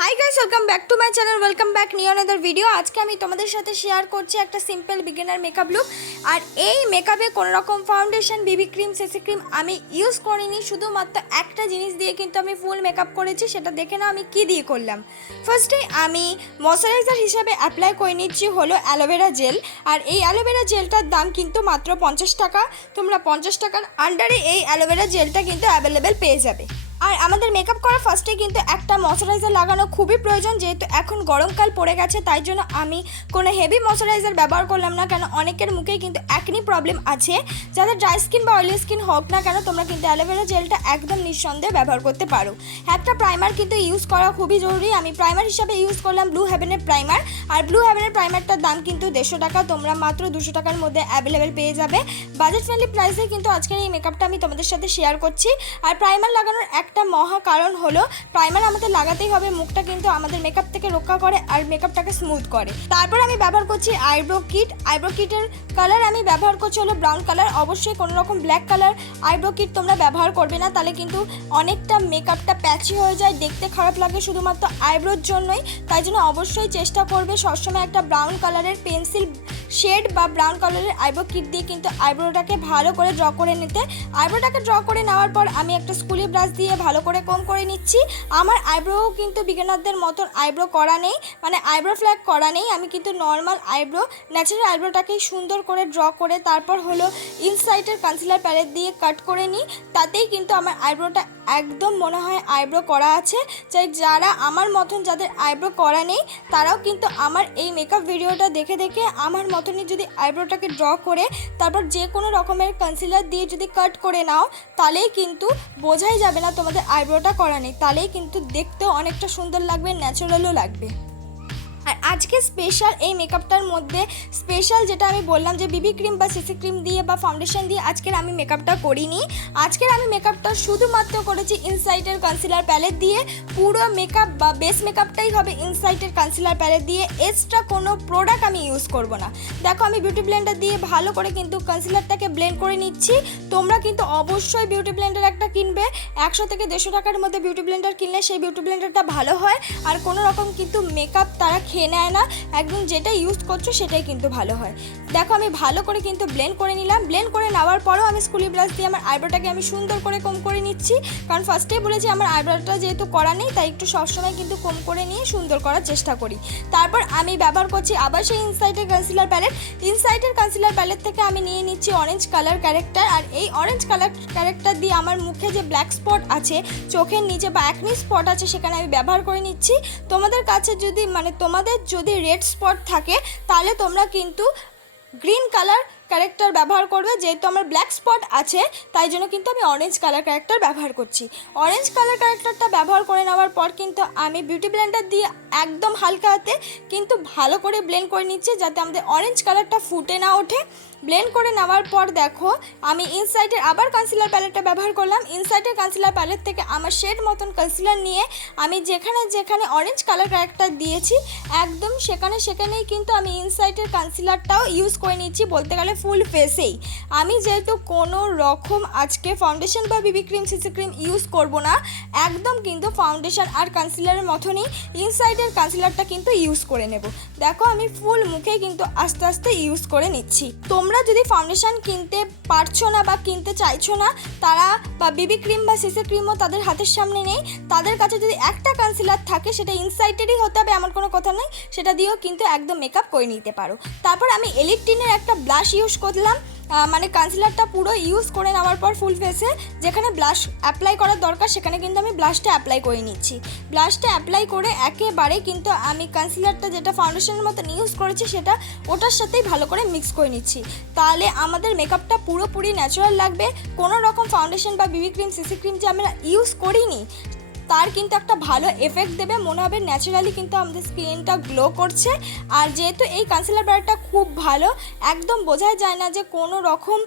Hi guys, welcome back to my channel. Welcome back new another video. আজকে আমি তোমাদের সাথে শেয়ার করছি একটা সিম্পল বিগিনার মেকআপ লুক। আর এই মেকআপে কোনো রকম ফাউন্ডেশন, বিবি ক্রিম, সিসি ক্রিম আমি ইউজ করিনি। শুধুমাত্র একটা জিনিস দিয়ে কিন্তু আমি ফুল মেকআপ করেছি। সেটা দেখে না আমি কি দিয়ে করলাম। ফার্স্টে আমি ময়শ্চারাইজার হিসাবে অ্যাপ্লাই করে নিচ্ছি হলো অ্যালোভেরা জেল। আর এই অ্যালোভেরা জেলটার দাম কিন্তু মাত্র 50 টাকা। তোমরা 50 টাকার আন্ডারে এই অ্যালোভেরা জেলটা কিন্তু অ্যাভেলেবেল পেয়ে যাবে। আর আমাদের মেকআপ করার ফার্স্টে কিন্তু একটা ময়শ্চারাইজার লাগানো খুবই প্রয়োজন, যেহেতু এখন গরমকাল পড়ে গেছে। তাই জন্য আমি কোনো হেভি ময়শ্চারাইজার ব্যবহার করলাম না, কেন অনেকের মুখেই কিন্তু একনি প্রবলেম আছে। যাদের ড্রাই স্কিন বা অয়েলি স্কিন হোক না কেন, তোমরা কিন্তু অ্যালোভেরা জেলটা একদম নিঃসন্দেহে ব্যবহার করতে পারো। একটা প্রাইমার কিন্তু ইউজ করা খুবই জরুরি। আমি প্রাইমার হিসাবে ইউজ করলাম ব্লু হেভেনের প্রাইমার। আর ব্লু হেভেনের প্রাইমারটার দাম কিন্তু 150 টাকা। তোমরা মাত্র 200 টাকার মধ্যে অ্যাভেলেবেল পেয়ে যাবে। বাজেট ফ্রেন্ডলি প্রাইসে কিন্তু আজকের এই মেকআপটা আমি তোমাদের সাথে শেয়ার করছি। আর প্রাইমার লাগানোর একটা মহা কারণ হলো, প্রাইমার আমাদের লাগাতেই হবে। মুখটা কিন্তু আমাদের মেকআপ থেকে রক্ষা করে আর মেকআপটাকে স্মুথ করে। তারপর আমি ব্যবহার করছি আইব্রো কিট। আইব্রো কিটের কালার আমি ব্যবহার করছি হলো ব্রাউন কালার। অবশ্যই কোনো রকম ব্ল্যাক কালার আইব্রো কিট তোমরা ব্যবহার করবে না, তাহলে কিন্তু অনেকটা মেকআপটা প্যাচি হয়ে যায়, দেখতে খারাপ লাগে শুধুমাত্র আইব্রোর জন্যই। তাই জন্য অবশ্যই চেষ্টা করবে সবসময় একটা ব্রাউন কালারের পেন্সিল শেড বা ব্রাউন কালারের আইব্রো কিট দিয়ে কিন্তু আইব্রোটাকে ভালো করে ড্র করে নিতে। আইব্রোটাকে ড্র করে নেওয়ার পর আমি একটা স্কুলি ব্রাশ দিয়ে ভালো করে কম করে নিচ্ছি। আমার আইব্রো কিন্তু বিগিনারদের মতন আইব্রো করা নেই, মানে আইব্রো ফ্ল্যাগ করা নেই। আমি কিন্তু নর্মাল আইব্রো, ন্যাচারাল আইব্রোটাকেই সুন্দর করে ড্র করে তারপর হলো ইনসাইডের কনসিলার প্যালেট দিয়ে কাট করে নিই। তাতেই কিন্তু আমার আইব্রোটা একদম মনে হয় আইব্রো করা আছে। চাই যারা আমার মতন যাদের আইব্রো করা নেই, তারাও কিন্তু আমার এই মেকআপ ভিডিওটা দেখে দেখে আমার মতনই যদি আইব্রোটাকে ড্র করে তারপর যে কোনো রকমের কনসিলার দিয়ে যদি কাট করে নাও, তাহলেই কিন্তু বোঝাই যাবে না তোমাদের আইব্রোটা করা নেই। তাহলেই কিন্তু দেখতেও অনেকটা সুন্দর লাগবে, ন্যাচারালও লাগবে। আর আজকে স্পেশাল এই মেকআপটার মধ্যে স্পেশাল যেটা আমি বললাম যে বিবি ক্রিম বা সিসি ক্রিম দিয়ে বা ফাউন্ডেশন দিয়ে আজকের আমি মেকআপটা করিনি। আজকের আমি মেকআপটা শুধুমাত্র করেছি ইনসাইটের কনসিলার প্যালেট দিয়ে। পুরো মেকআপ বা বেস মেকআপটাই হবে ইনসাইটের কনসিলার প্যালেট দিয়ে। এক্সট্রা কোনো প্রোডাক্ট আমি ইউজ করব না। দেখো আমি বিউটি ব্লেন্ডার দিয়ে ভালো করে কিন্তু কনসিলারটাকে ব্লেন্ড করে নিচ্ছি। তোমরা কিন্তু অবশ্যই বিউটি ব্লেন্ডার একটা কিনবে। 100 থেকে 150 টাকার মধ্যে বিউটি ব্লেন্ডার কিনলে সেই বিউটি ব্লেন্ডারটা ভালো হয়। আর কোনো রকম কিন্তু মেকআপ তারা খেয়ে নেয় না, একদম যেটা ইউজ করছো সেটাই কিন্তু ভালো হয়। দেখো আমি ভালো করে কিন্তু ব্লেন্ড করে নিলাম। ব্লেন্ড করে নেওয়ার পরেও আমি স্কুলি ব্রাশ দিয়ে আমার আইব্রোটাকে আমি সুন্দর করে কম করে নিচ্ছি। কারণ ফার্স্টেই বলেছি আমার আইব্রোটা যেহেতু করা নেই, তাই একটু সবসময় কিন্তু কম করে নিয়ে সুন্দর করার চেষ্টা করি। তারপর আমি ব্যবহার করছি আবার সেই ইনসাইটের কনসিলার প্যালেট। ইনসাইটের কনসিলার প্যালেট থেকে আমি নিয়ে নিচ্ছি অরেঞ্জ কালার ক্যারেক্টার। আর এই অরেঞ্জ কালার ক্যারেক্টার দিয়ে আমার মুখে যে ব্ল্যাক স্পট আছে, চোখের নিচে বা একনি স্পট আছে, সেখানে আমি ব্যবহার করে নিচ্ছি। তোমাদের কাছে যদি তোমাদের যদি রেড স্পট থাকে, তাহলে তোমরা কিন্তু গ্রিন কালার ক্যারেক্টার ব্যবহার করবে। যেহেতু আমার ব্ল্যাক স্পট আছে, তাই জন্য কিন্তু আমি অরেঞ্জ কালার ক্যারেক্টার ব্যবহার করছি। অরেঞ্জ কালার ক্যারেক্টারটা ব্যবহার করে নেওয়ার পর কিন্তু আমি বিউটি ব্লেন্ডার দিয়ে একদম হালকা হাতে কিন্তু ভালো করে ব্লেন্ড করে নিচ্ছি, যাতে আমাদের অরেঞ্জ কালারটা ফুটে না ওঠে। ব্লেন্ড করে নেওয়ার পর দেখো আমি ইনসাইডের আবার কনসিলার প্যালেটটা ব্যবহার করলাম। ইনসাইডের কনসিলার প্যালেট থেকে আমার শেড মতন কনসিলার নিয়ে আমি যেখানে যেখানে অরেঞ্জ কালার ক্যারেক্টার দিয়েছি একদম সেখানেই কিন্তু আমি ইনসাইডের কনসিলারটাও ইউজ করে নিচ্ছি, বলতে গেলে ফুল ফেসেই। আমি যেহেতু কোনো রকম আজকে ফাউন্ডেশন বা বিবি ক্রিম, সিসি ক্রিম ইউজ করব না, একদম কিন্তু ফাউন্ডেশন আর কনসিলারের মতনই ইনসাইডের কনসিলারটা কিন্তু ইউজ করে নেব। দেখো আমি ফুল মুখে কিন্তু আস্তে আস্তে ইউজ করে নিচ্ছি। তোমরা যদি ফাউন্ডেশন কিনতে পারছো না বা কিনতে চাইছো না, তারা বা বিবি ক্রিম বা সিসি ক্রিমও তাদের হাতের সামনে নেই, তাদের কাছে যদি একটা কনসিলার থাকে, সেটা ইনসাইটেরই হতে হবে এমন কোনো কথা নেই, সেটা দিয়েও কিন্তু একদম মেকআপ করে নিতে পারো। তারপর আমি এলিপটিনের একটা ব্লাশ ইউজ করলাম। কনসিলারটা পুরো ইউজ করে নেওয়ার পর ফুল ফেসে যেখানে ব্লাশ অ্যাপ্লাই করার দরকার, সেখানে কিন্তু আমি ব্লাশটা অ্যাপ্লাই করে নিচ্ছি। ব্লাশটা অ্যাপ্লাই করে একেবারে কিন্তু আমি কনসিলারটা যেটা ফাউন্ডেশনের মতন ইউজ করেছি, সেটা ওটার সাথেই ভালো করে মিক্স করে নিচ্ছি। তাহলে আমাদের মেকআপটা পুরোপুরি ন্যাচারাল লাগবে। কোনো রকম ফাউন্ডেশন বা বিবি ক্রিম, সিসি ক্রিম যে আমরা ইউজ করিনি, তার কিন্তু একটা ভালো এফেক্ট দেবে। মনে হবে ন্যাচারালি কিন্তু আমাদের স্কিনটা গ্লো করছে। আর যেহেতু এই কনসিলার প্যালেটটা খুব ভালো, একদম বোঝাই যায় না যে কোনো রকম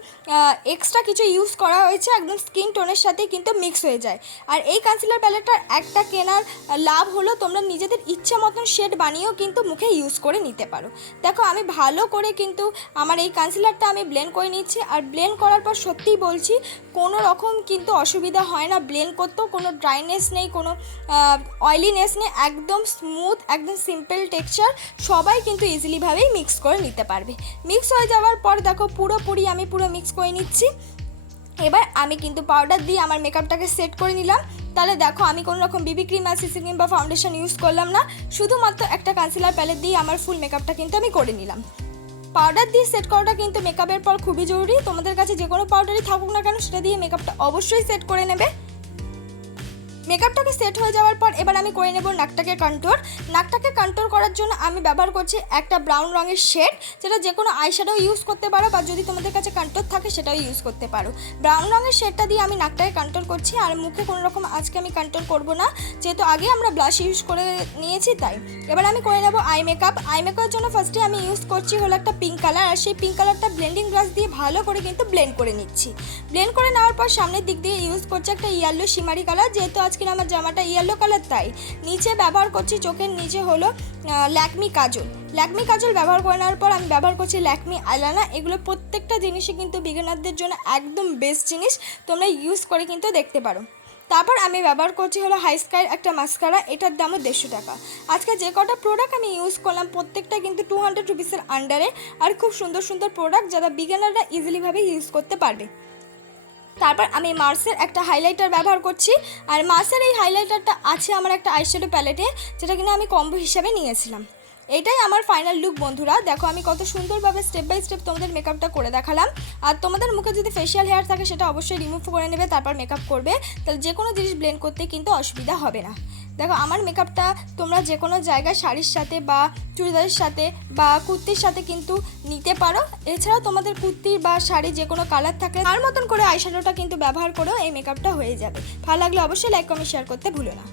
এক্সট্রা কিছু ইউজ করা হয়েছে, একদম স্কিন টোনের সাথেই কিন্তু মিক্স হয়ে যায়। আর এই কনসিলার প্যালেটটার একটা কেনার লাভ হলো তোমরা নিজেদের ইচ্ছা মতন শেড বানিয়েও কিন্তু মুখে ইউজ করে নিতে পারো। দেখো আমি ভালো করে কিন্তু আমার এই কনসিলারটা আমি ব্লেন্ড করে নিচ্ছি। আর ব্লেন্ড করার পর সত্যিই বলছি কোনো রকম কিন্তু অসুবিধা হয় না, ব্লেন্ড করতেও কোনো ড্রাইনেস নেই, কোনো অয়েলিনেস নেই, একদম স্মুথ, একদম সিম্পল টেক্সচার, সবাই কিন্তু ইজিলিভাবেই মিক্স করে নিতে পারবে। মিক্স হয়ে যাওয়ার পর দেখো পুরোপুরি আমি পুরো মিক্স করে নিচ্ছি। এবার আমি কিন্তু পাউডার দিয়ে আমার মেকআপটাকে সেট করে নিলাম। তাহলে দেখো আমি কোনো রকম বিবি ক্রিম আর সিসি ক্রিম বা ফাউন্ডেশন ইউজ করলাম না, শুধুমাত্র একটা কনসিলার প্যালেট দিয়ে আমার ফুল মেকআপটা কিন্তু আমি করে নিলাম। পাউডার দিয়ে সেট করাটা কিন্তু মেকআপের পর খুবই জরুরি। তোমাদের কাছে যে কোনো পাউডারই থাকুক না কেন সেটা দিয়ে মেকআপটা অবশ্যই সেট করে নেবে। মেকআপটাকে সেট হয়ে যাওয়ার পর এবার আমি করে নেব নাকটাকে কন্ট্রোল। নাকটাকে কন্ট্রোল করার জন্য আমি ব্যবহার করছি একটা ব্রাউন রঙের শেড, যেটা যে কোনো আইশ্যাডো ইউজ করতে পারো, বা যদি তোমাদের কাছে কন্ট্রোল থাকে সেটাও ইউজ করতে পারো। ব্রাউন রঙের শেডটা দিয়ে আমি নাকটাকে কন্ট্রোল করছি, আর মুখে কোনো রকম আজকে আমি কন্ট্রোল করব না, যেহেতু আগে আমরা ব্লাশ ইউজ করে নিয়েছি তাই। এবার আমি করে নেব আই মেকআপ। আই মেকআপের জন্য ফার্স্টে আমি ইউজ করছি হলো একটা পিঙ্ক কালার, আর সেই পিঙ্ক কালারটা ব্লেন্ডিং ব্রাশ দিয়ে ভালো করে কিন্তু ব্লেন্ড করে নিচ্ছি। ব্লেন্ড করে নেওয়ার পর সামনের দিক দিয়ে ইউজ করছি একটা ইয়েলো শিমারি কালার, যেহেতু আজকে আমার জামাটা ইয়েলো কালার তাই। নিচে ব্যবহার করছি, চোখের নিচে হলো ল্যাকমি কাজল। ল্যাকমি কাজল ব্যবহার করে নেওয়ার পর আমি ব্যবহার করছি ল্যাকমি আইলাইনার। এগুলো প্রত্যেকটা জিনিসই কিন্তু বিগিনারদের জন্য একদম বেস্ট জিনিস, তোমরা ইউজ করে কিন্তু দেখতে পারো। তারপর আমি ব্যবহার করছি হলো হাই স্কাইয়ের একটা মাস্কারা, এটার দামও 150 টাকা। আজকে যে কটা প্রোডাক্ট আমি ইউজ করলাম প্রত্যেকটা কিন্তু 200 রুপিসের আন্ডারে, আর খুব সুন্দর সুন্দর প্রোডাক্ট যারা বিগিনাররা ইজিলিভাবে ইউজ করতে পারবে। তারপর আমি মার্সের একটা হাইলাইটার ব্যবহার করছি, আর মার্সের এই হাইলাইটারটা আছে আমার একটা আইশ্যাডো প্যালেটে, যেটা কিনা আমি কম্বো হিসাবে নিয়েছিলাম। এটাই আমার ফাইনাল লুক বন্ধুরা। দেখো আমি কত সুন্দরভাবে স্টেপ বাই স্টেপ তোমাদের মেকআপটা করে দেখালাম। আর তোমাদের মুখে যদি ফেশিয়াল হেয়ার থাকে সেটা অবশ্যই রিমুভ করে নেবে, তারপর মেকআপ করবে, তাহলে যে কোনো জিনিস ব্লেন্ড করতে কিন্তু অসুবিধা হবে না। দেখো আমার মেকআপটা তোমরা যে কোনো জায়গায় শাড়ির সাথে বা চুড়িদারের সাথে বা কুর্তির সাথে কিন্তু নিতে পারো। এছাড়াও তোমাদের কুর্তি বা শাড়ি যে কোনো কালার থাকলে তার মতন করে আইশ্যাডোটা কিন্তু ব্যবহার করেও এই মেকআপটা হয়ে যাবে। ভালো লাগলে অবশ্যই লাইক কমেন্ট শেয়ার করতে ভুলো না।